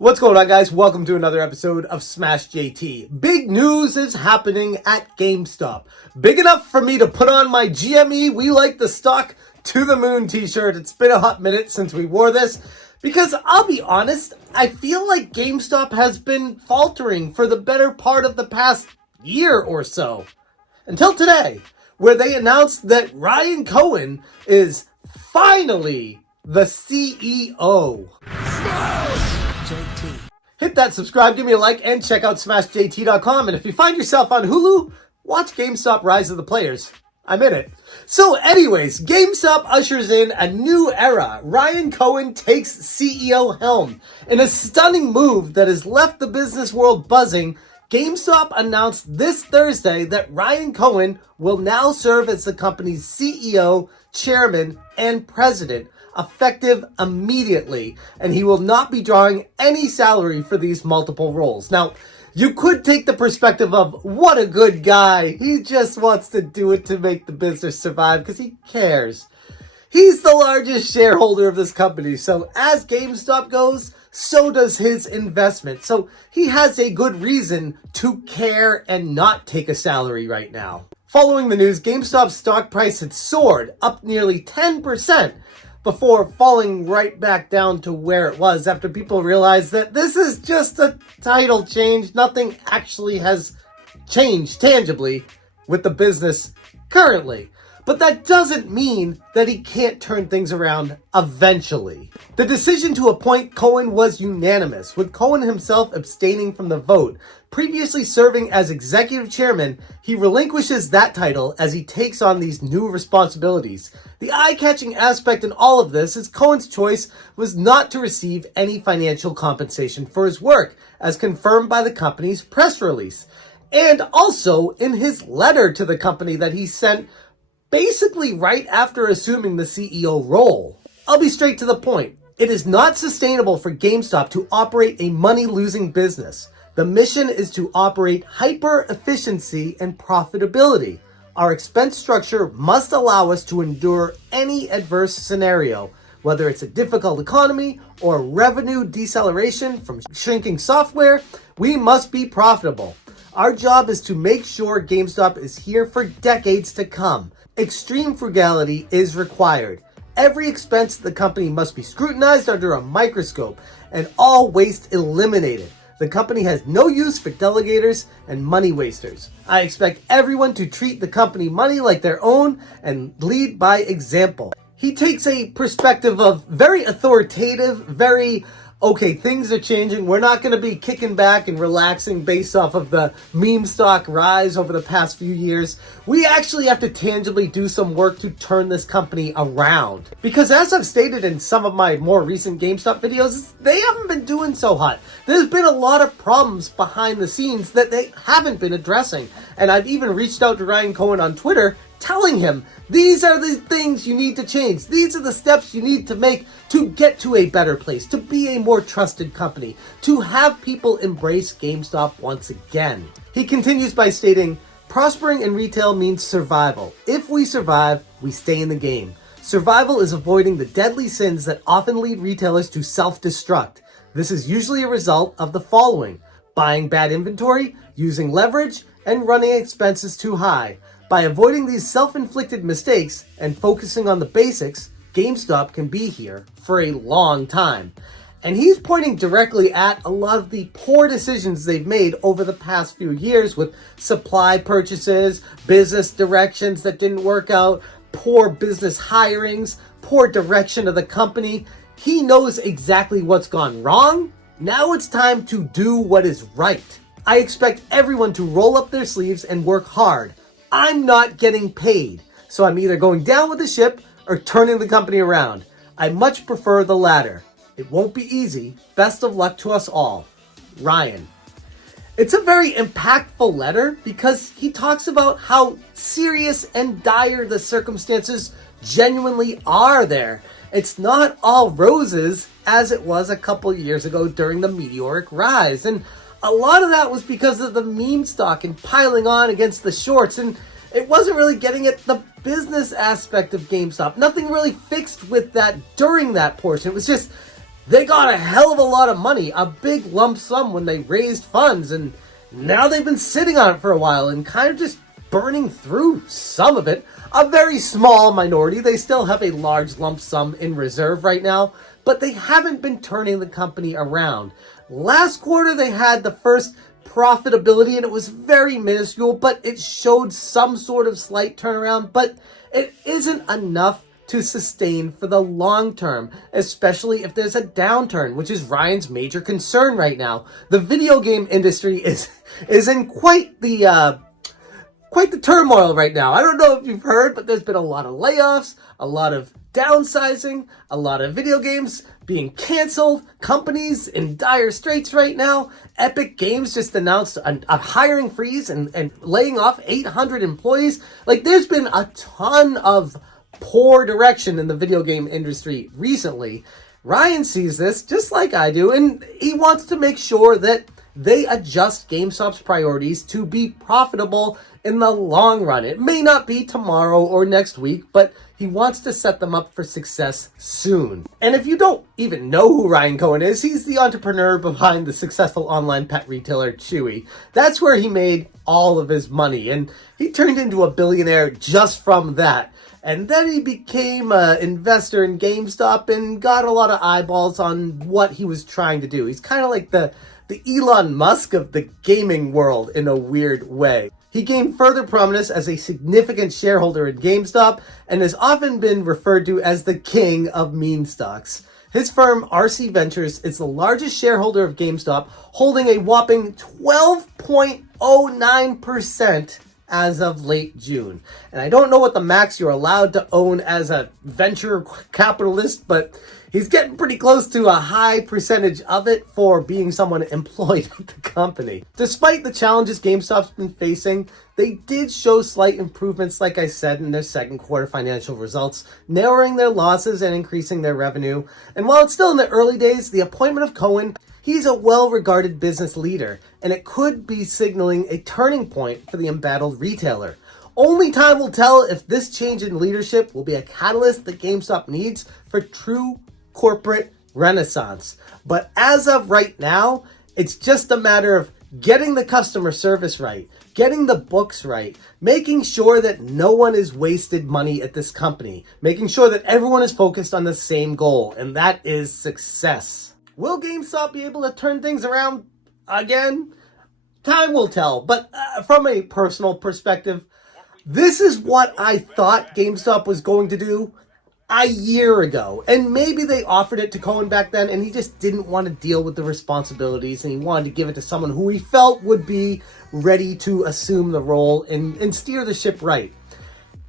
What's going on, guys? Welcome to another episode of Smash JT. Big news is happening at GameStop. Big enough for me to put on my GME We Like the Stock to the Moon t-shirt. It's been a hot minute since we wore this because I'll be honest, I feel like GameStop has been faltering for the better part of the past year or so. Until today, where they announced that Ryan Cohen is finally the CEO. JT. Hit that subscribe, give me a like, and check out SmashJT.com. And if you find yourself on Hulu, watch GameStop Rise of the Players. I'm in it. So anyways, GameStop ushers in a new era. Ryan Cohen takes CEO helm. In a stunning move that has left the business world buzzing, GameStop announced this Thursday that Ryan Cohen will now serve as the company's CEO, chairman, and president, effective immediately, and he will not be drawing any salary for these multiple roles. Now, you could take the perspective of, what a good guy. He just wants to do it to make the business survive because he cares. He's the largest shareholder of this company, so as GameStop goes, so does his investment. So he has a good reason to care and not take a salary right now. Following the news, GameStop's stock price had soared, up nearly 10%, before falling right back down to where it was after people realized that this is just a title change. Nothing actually has changed tangibly with the business currently. But that doesn't mean that he can't turn things around eventually. The decision to appoint Cohen was unanimous, with Cohen himself abstaining from the vote. Previously serving as executive chairman, he relinquishes that title as he takes on these new responsibilities. The eye-catching aspect in all of this is Cohen's choice was not to receive any financial compensation for his work, as confirmed by the company's press release. And also in his letter to the company that he sent basically right after assuming the CEO role. I'll be straight to the point. It is not sustainable for GameStop to operate a money-losing business. The mission is to operate hyper-efficiency and profitability. Our expense structure must allow us to endure any adverse scenario, whether it's a difficult economy or revenue deceleration from shrinking software. We must be profitable. Our job is to make sure GameStop is here for decades to come. Extreme frugality is required. Every expense of the company must be scrutinized under a microscope and all waste eliminated. The company has no use for delegators and money wasters. I expect everyone to treat the company money like their own and lead by example. He takes a perspective of very authoritative, very, okay, things are changing. We're not going to be kicking back and relaxing based off of the meme stock rise over the past few years. We actually have to tangibly do some work to turn this company around. Because as I've stated in some of my more recent GameStop videos, they haven't been doing so hot. There's been a lot of problems behind the scenes that they haven't been addressing. And I've even reached out to Ryan Cohen on Twitter telling him, these are the things you need to change. These are the steps you need to make to get to a better place, to be a more trusted company, to have people embrace GameStop once again. He continues by stating, prospering in retail means survival. If we survive, we stay in the game. Survival is avoiding the deadly sins that often lead retailers to self-destruct. This is usually a result of the following: buying bad inventory, using leverage, and running expenses too high. By avoiding these self-inflicted mistakes and focusing on the basics, GameStop can be here for a long time. And he's pointing directly at a lot of the poor decisions they've made over the past few years with supply purchases, business directions that didn't work out, poor business hirings, poor direction of the company. He knows exactly what's gone wrong. Now it's time to do what is right. I expect everyone to roll up their sleeves and work hard. I'm not getting paid, so I'm either going down with the ship or turning the company around. I much prefer the latter. It won't be easy. Best of luck to us all. Ryan. It's a very impactful letter because he talks about how serious and dire the circumstances genuinely are there. It's not all roses as it was a couple years ago during the meteoric rise. And a lot of that was because of the meme stock and piling on against the shorts, and it wasn't really getting at the business aspect of GameStop. Nothing really fixed with that during that portion. It was just They got a hell of a lot of money, a big lump sum when they raised funds, and now they've been sitting on it for a while and kind of just burning through some of it. A very small minority. They still have a large lump sum in reserve right now, but they haven't been turning the company around. Last quarter, they had the first profitability, and it was very minuscule, but it showed some sort of slight turnaround, but it isn't enough to sustain for the long term, especially if there's a downturn, which is Ryan's major concern right now. The video game industry is in quite the turmoil right now. I don't know if you've heard, but there's been a lot of layoffs, a lot of downsizing, a lot of video games being canceled, companies in dire straits right now. Epic Games just announced a hiring freeze and laying off 800 employees. Like, there's been a ton of poor direction in the video game industry recently. Ryan sees this just like I do, and he wants to make sure that they adjust GameStop's priorities to be profitable in the long run. It may not be tomorrow or next week, but he wants to set them up for success soon. And if you don't even know who Ryan Cohen is, he's the entrepreneur behind the successful online pet retailer Chewy. That's where he made all of his money, and he turned into a billionaire just from that. And then he became an investor in GameStop and got a lot of eyeballs on what he was trying to do. He's kind of like the Elon Musk of the gaming world in a weird way. He gained further prominence as a significant shareholder in GameStop and has often been referred to as the king of meme stocks. His firm, RC Ventures, is the largest shareholder of GameStop, holding a whopping 12.09% as of late June. And I don't know what the max you're allowed to own as a venture capitalist, but he's getting pretty close to a high percentage of it for being someone employed at the company. Despite the challenges GameStop's been facing, they did show slight improvements, like I said, in their second quarter financial results, narrowing their losses and increasing their revenue. And while it's still in the early days, the appointment of Cohen, he's a well-regarded business leader, and it could be signaling a turning point for the embattled retailer. Only time will tell if this change in leadership will be a catalyst that GameStop needs for true corporate renaissance. But as of right now, it's just a matter of getting the customer service right, getting the books right, making sure that no one is wasted money at this company, making sure that everyone is focused on the same goal, and that is success. Will GameStop be able to turn things around again? Time will tell, but from a personal perspective, this is what I thought GameStop was going to do a year ago. And maybe they offered it to Cohen back then, and he just didn't want to deal with the responsibilities, and he wanted to give it to someone who he felt would be ready to assume the role and steer the ship right.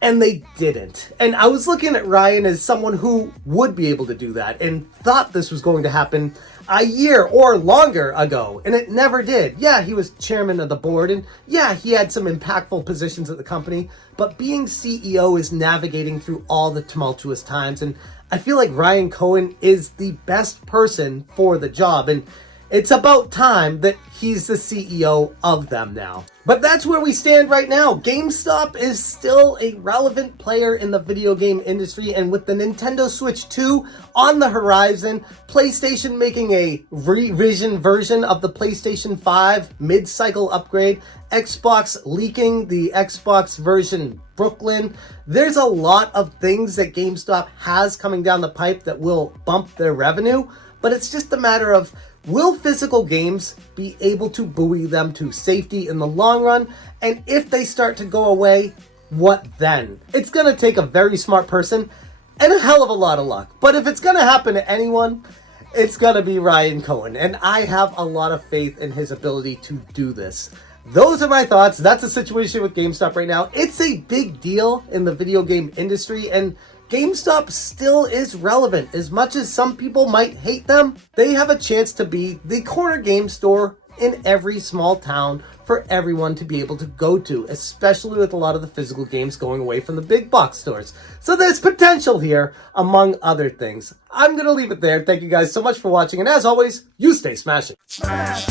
And they didn't. And I was looking at Ryan as someone who would be able to do that and thought this was going to happen a year or longer ago, and it never did. Yeah, he was chairman of the board, and yeah, he had some impactful positions at the company, but being CEO is navigating through all the tumultuous times, and I feel like Ryan Cohen is the best person for the job, and it's about time that he's the CEO of them now. But that's where we stand right now. GameStop is still a relevant player in the video game industry, and with the Nintendo Switch 2 on the horizon, PlayStation making a revision version of the PlayStation 5 mid-cycle upgrade, Xbox leaking the Xbox version Brooklyn, there's a lot of things that GameStop has coming down the pipe that will bump their revenue, but it's just a matter of, will physical games be able to buoy them to safety in the long run? And if they start to go away, what then? It's going to take a very smart person and a hell of a lot of luck. But if it's going to happen to anyone, it's going to be Ryan Cohen. And I have a lot of faith in his ability to do this. Those are my thoughts. That's the situation with GameStop right now. It's a big deal in the video game industry, and GameStop still is relevant. As much as some people might hate them, they have a chance to be the corner game store in every small town for everyone to be able to go to, especially with a lot of the physical games going away from the big box stores. So there's potential here, among other things. I'm going to leave it there. Thank you guys so much for watching, and as always, you stay smashing. Smash,